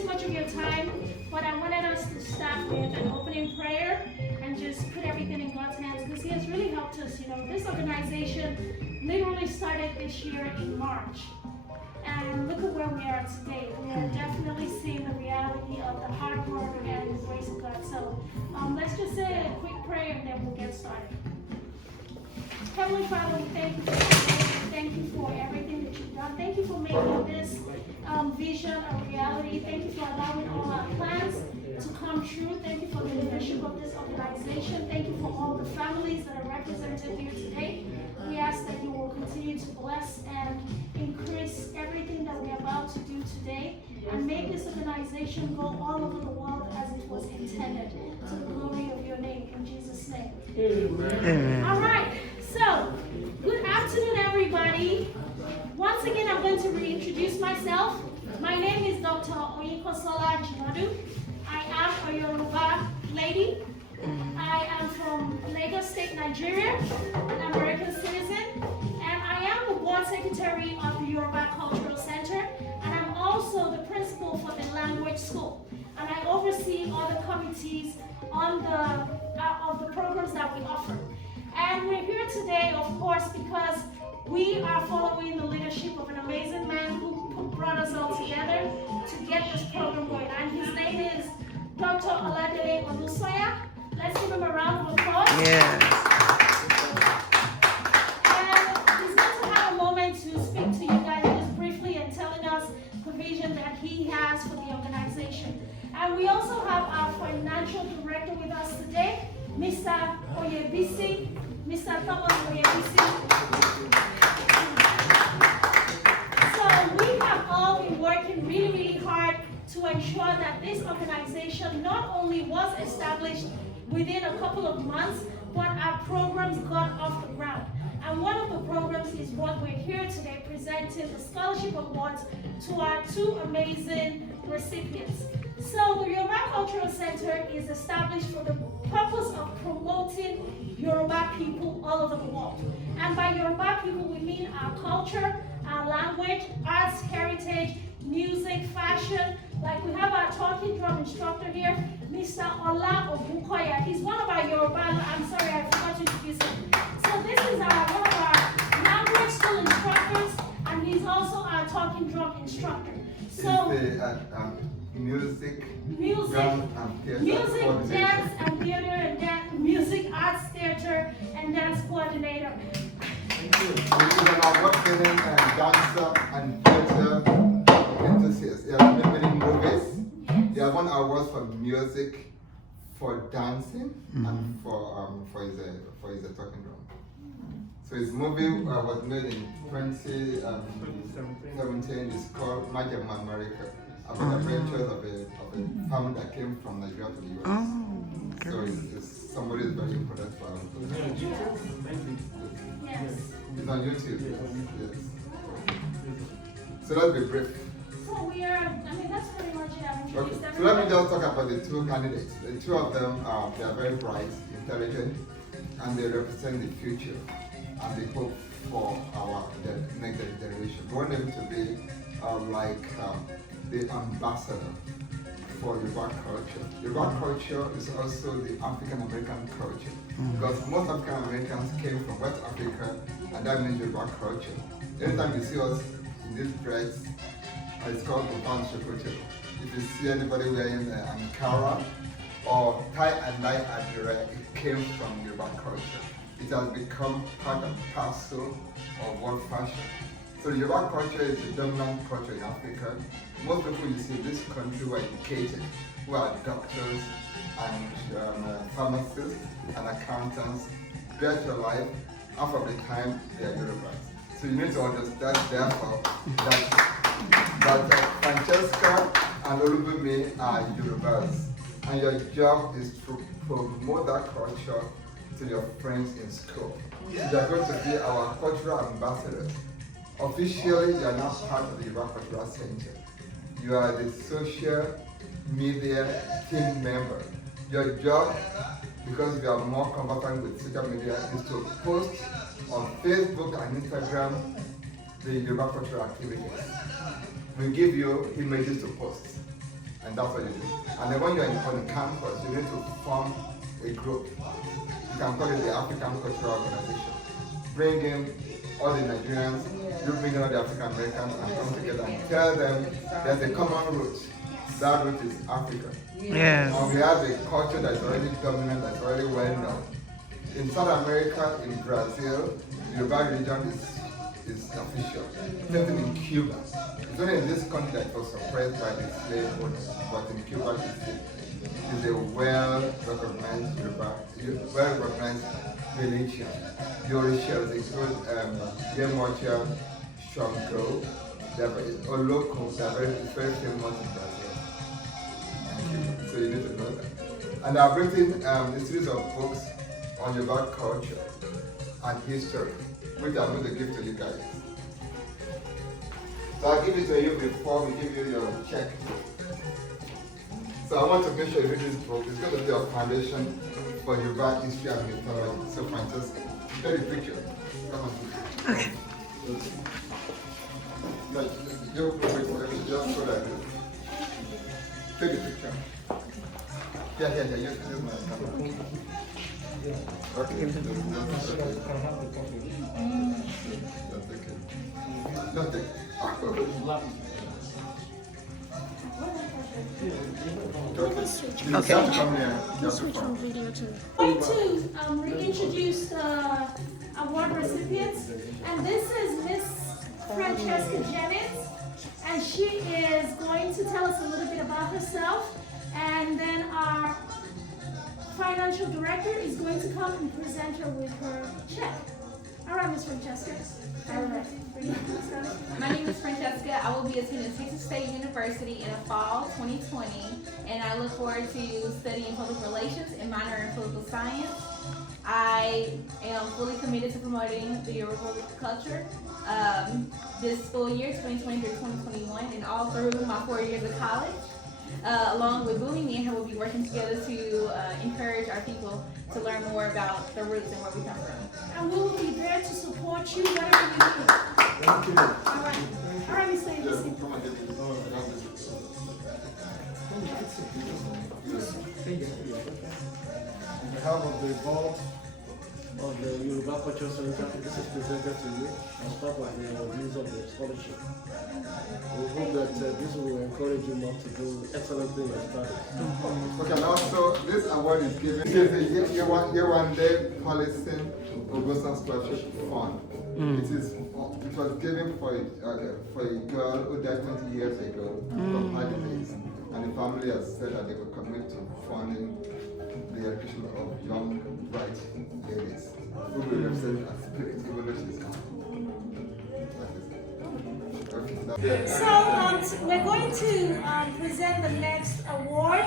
too much of your time, but I wanted us to start with an opening prayer and just put everything in God's hands because He has really helped us. You know, this organization literally started this year in March. And look at where we are today. We are definitely seeing the reality of the hard work and the grace of God. So let's just say a quick prayer and then we'll get started. Heavenly Father, we thank you for today. Thank you for everything that you've done. Thank you for making this vision a reality. Thank you for allowing all our plans to come true. Thank you for the leadership of this organization. Thank you for all the families that are represented here today. We ask that you will continue to bless and increase everything that we're about to do today and make this organization go all over the world as it was intended to the glory of your name. In Jesus' name. Amen. All right. So, good afternoon, everybody. Once again, I'm going to reintroduce myself. My name is Dr. Oyinkosola Jimadu. I am a Yoruba lady. I am from Lagos State, Nigeria, an American citizen, and I am the board secretary of the Yorubà Cultural Center, and I'm also the principal for the language school. And I oversee all the committees on of the programs that we offer. And we're here today, of course, because we are following the leadership of an amazing man who brought us all together to get this program going. And his name is Dr. Oladele Olusoya. Let's give him a round of applause. Yes. And he's going to have a moment to speak to you guys just briefly and telling us the vision that he has for the organization. And we also have our financial director with us today, Mr. Oyebisi, Mr. Thomas Oyebisi. So we have all been working really, really hard to ensure that this organization not only was established within a couple of months, but our programs got off the ground. And one of the programs is what we're here today presenting the scholarship awards to our two amazing recipients. So the Yorubà Cultural Center is established for the purpose of promoting Yoruba people all over the world. And by Yoruba people, we mean our culture, our language, arts, heritage, music, fashion. Like we have our talking drum instructor here, Mr. Ola Ogunkoya. He's one of our Yoruba, I'm sorry, I forgot to introduce him. So this is one of our language school instructors, and he's also our talking drum instructor. So music, dance and theater, dance and theater, and dance, music, arts, theater, and dance coordinator. Thank you. He's an award-winning dancer and theater enthusiast. He has been many movies. Yes. He has won awards for music, for dancing, and for his talking drum. So his movie was made in 2017. It's called Magic America, about the adventures of a family that came from Nigeria to the US. So it's somebody is very important for us. Yes. It's on YouTube. Yes. So let's be brief. So we are, I mean, that's pretty much it. Okay. So let me just talk about the two candidates. The two of them they are very bright, intelligent, and they represent the future and the hope for the next generation. We want them to be like the ambassador for Yoruba culture. Yoruba culture is also the African American culture, because most African Americans came from West Africa, and that means Yoruba culture. Anytime you see us in this dress, it's called Oban Shokocho. If you see anybody wearing Ankara or tie and dye adire, it came from Yoruba culture. It has become part and parcel of world fashion. So Yoruba culture is the dominant culture in Africa. Most people you see in this country who are educated, who are doctors and pharmacists and accountants, throughout your life, half of the time they are Yorubas. So you need to understand therefore that Francesca and Olubumi are Yorubas, and your job is to promote that culture to your friends in school. You are going to be our cultural ambassadors. Officially, you are now part of the Yorubà Cultural Center. You are the social media team member. Your job, because we are more conversant with social media, is to post on Facebook and Instagram the Yorubà cultural activities. We give you images to post. And that's what you do. And then when you're on the campus, you need to form a group. You can call it the African Cultural Organization. Bring in all the Nigerians, you bring in all the African Americans and come together and tell them there's a common root. That root is Africa. Yes. And we have a culture that's already dominant, that's already well known. In South America, in Brazil, the Yoruba religion is official. Same thing in Cuba. It's only in this country that it was suppressed by the slave owners, but in Cuba it's a well-recognized religion. The Orishas include Yemocha, Shango, Oloko, they're very famous in Brazil. So you need to know that. And I've written a series of books on Yoruba culture and history, which I'm going to give to you guys. So I'll give it to you before we give you your check. So I want to make sure you read this book. It's going to be a foundation for Yoruba history and mythology. So Francesca, take the picture. Come on. Okay. No, just so that. Take the picture. Yeah, use my camera. Okay. That's okay. Don't take it. Okay. Come here. I'm going to reintroduce the award recipients, and this is Miss Francesca Jennings, and she is going to tell us a little bit about herself, and then our financial director is going to come and present her with her check. All right, Miss Francesca. All right. My name is Francesca. I will be attending Texas State University in the fall 2020, and I look forward to studying public relations and minor in political science. I am fully committed to promoting the Yoruba culture this school year, 2020 through 2021, and all through my 4 years of college. Along with Boomy, me and her will be working together to encourage our people to learn more about their roots and where we come from. And we will be there to support you, whatever you do. Thank you. All right. All right, Miss Davis. Come on, get it. On behalf of the board of the Yoruba Culture Center, this is presented to you as part of the use of the scholarship. We hope that this will encourage you not to do excellently in your studies. Okay, and also this award is given. It is the year one day policy Augusta Scholarship Fund. It was given for a girl who died 20 years ago from heart disease, and the family has said that they will commit to funding the education of young, bright ladies who will represent as spirit, even though she's gone. So we're going to present the next award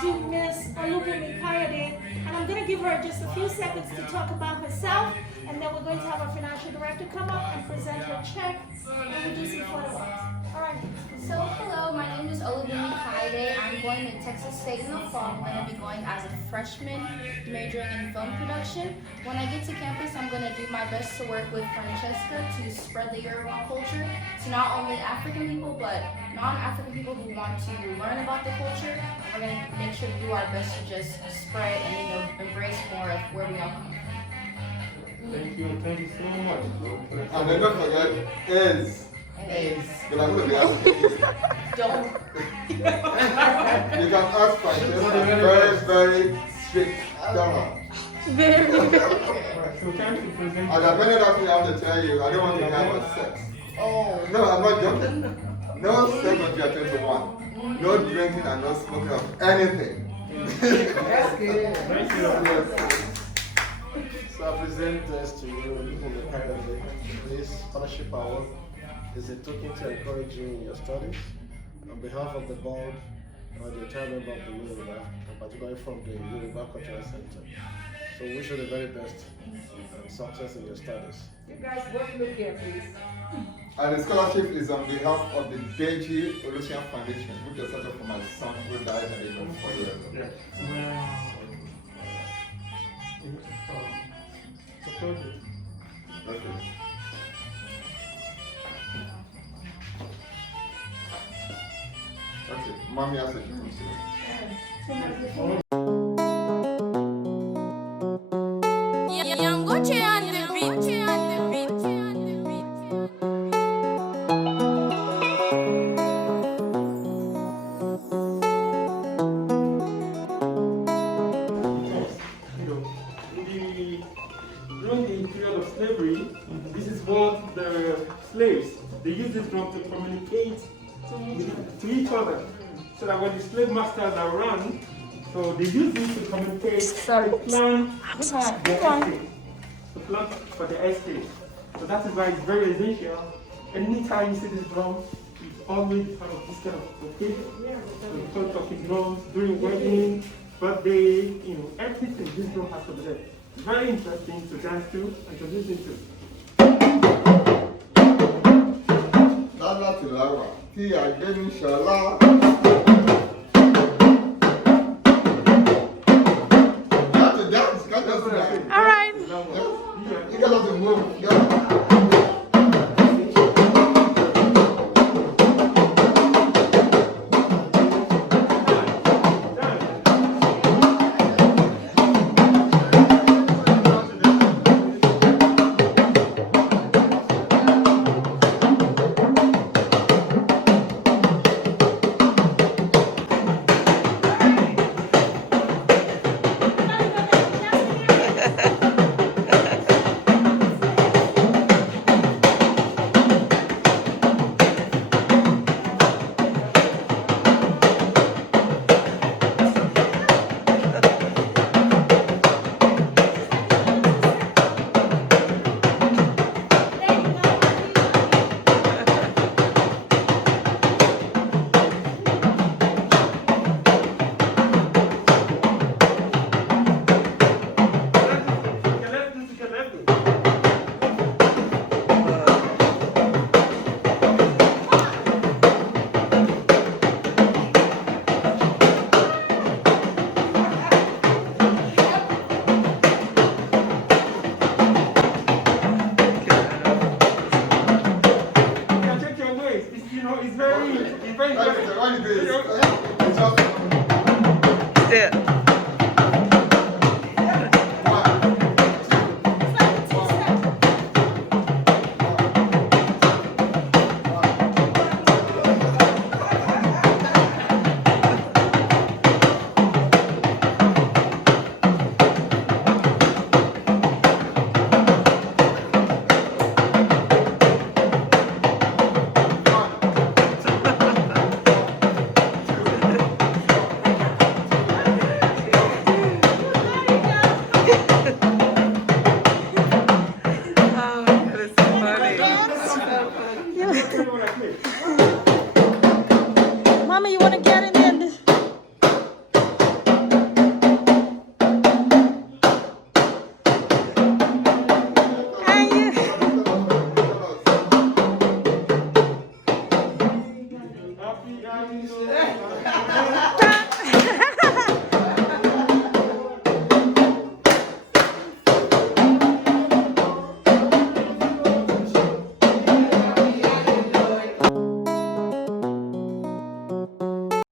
to Miss Olubunmi Kayode, and I'm going to give her just a few seconds to talk about herself, and then we're going to have our financial director come up and present her check, and we'll do some photo ops. All right. So hello, my name is Olubunmi Kayode. I'm going to Texas State in the fall. I'm going to be going as a freshman, majoring in film production. When I get to campus, I'm going to do my best to work with Francesca to spread the Yoruba culture to not only African people, but non-African people who want to learn about the culture. And we're going to make sure to do our best to just spread and embrace more of where we all come from. Thank you so much. And then don't forget AIDS. But I'm going to be asking you. Don't. You can ask Francesca, very, very strict donor. Very. So thank you for presenting. And I've many other things I want to tell you. I don't want to have sex. Oh. No, I'm not joking. No sex until you're 21. No drinking and no smoking of anything. That's good. Thank you. Yes. So I present this to you from the Kayode. This scholarship award is a token to encourage you in your studies. On behalf of the board, the entire member of the Yoruba, particularly from the Yoruba Cultural Center. So we wish you the very best and success in your studies. You guys both look here, please. And the scholarship is on behalf of the Deji Olusian Foundation, which is set up for my son who died at the age of 4 years old. Okay. Okay. Mommy has a different. During the period of slavery, this is what the slaves, they use this drum to communicate to each other. So that when the slave masters are around, so they use this to communicate, to plan their estate, to plan for the estate. So that is why it's very essential. Anytime you see this drum, it's always part of this kind of occasion. So we call talking drums during wedding, birthday, everything. This drum has to be there. It's very interesting to dance to and to listen to. Lálá ti láwà tí àgbẹ̀ ní ṣọlá. You have to dance, you can't just dance. All right. You got to move. Yeah. It's very That's the only day. Yeah.